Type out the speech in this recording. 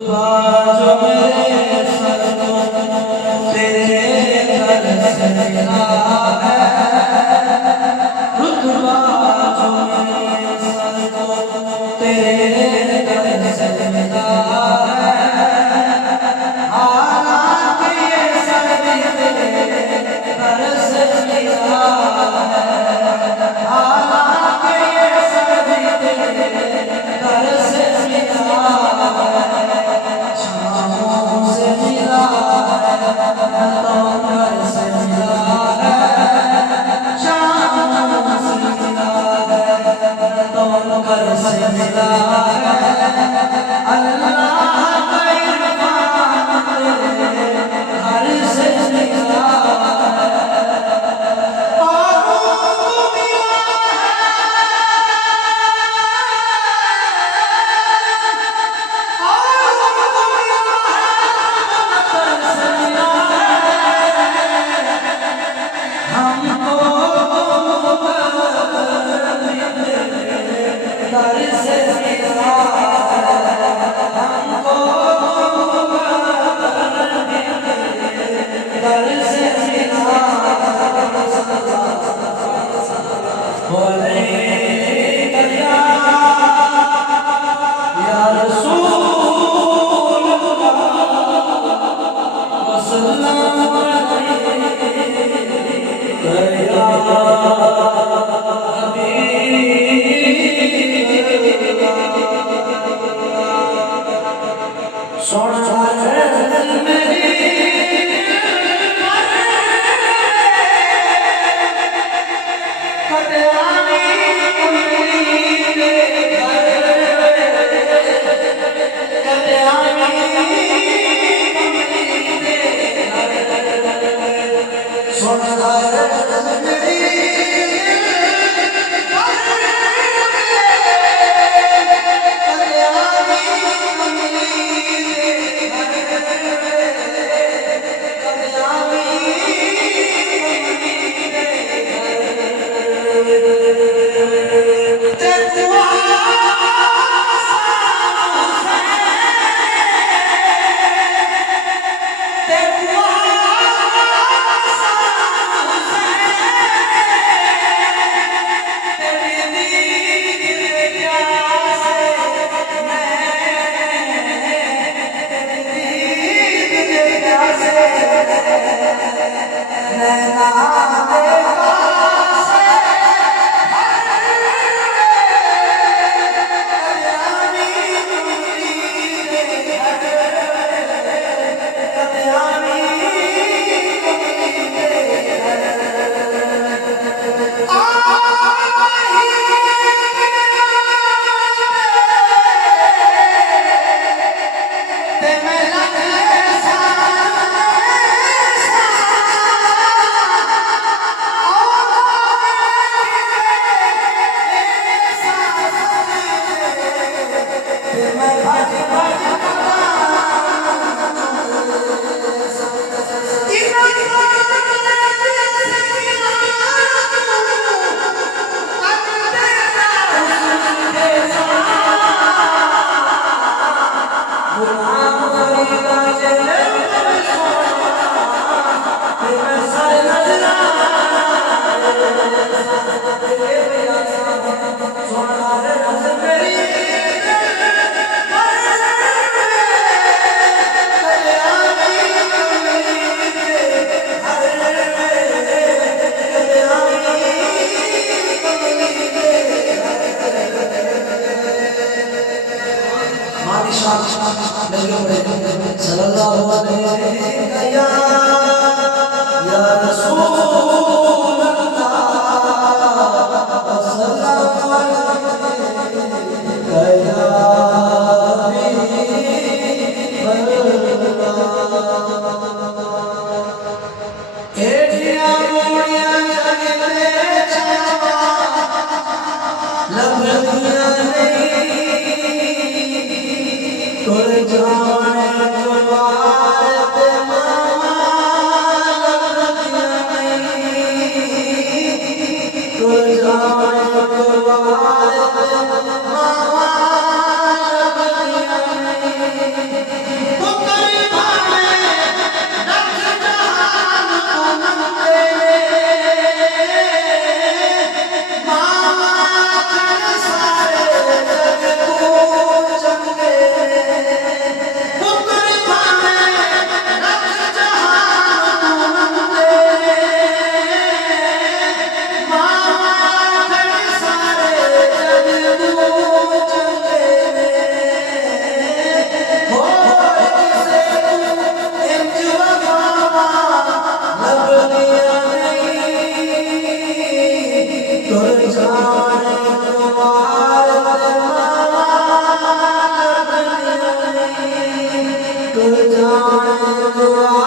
जो मेरे सर को तेरे दर से मिला है, रुतबा जो मेरे सर को तेरे दर से मिला है, हालांकि ये सर भी तेरे दर से मिला है, हालांकि ये सर भी तेरे दर से मिला है। शामों से मिला है, तौकर से मिला है, शामों से मिला है, तौकर से मिला है। अल्लाह का इरफान तेरे घर से मिला है, औरों को मिला दर से मिला हमको, दर से मिला बोले या रसूल सल्लल्लाहु अलैहि या सल्लल्लाहु अलैहि या रसूल अल्लाह सल्लल्लाहु अलैहि या एडिया मोड़िया जगते छावा लभदिया नहीं तुर जाने एक जान दुआ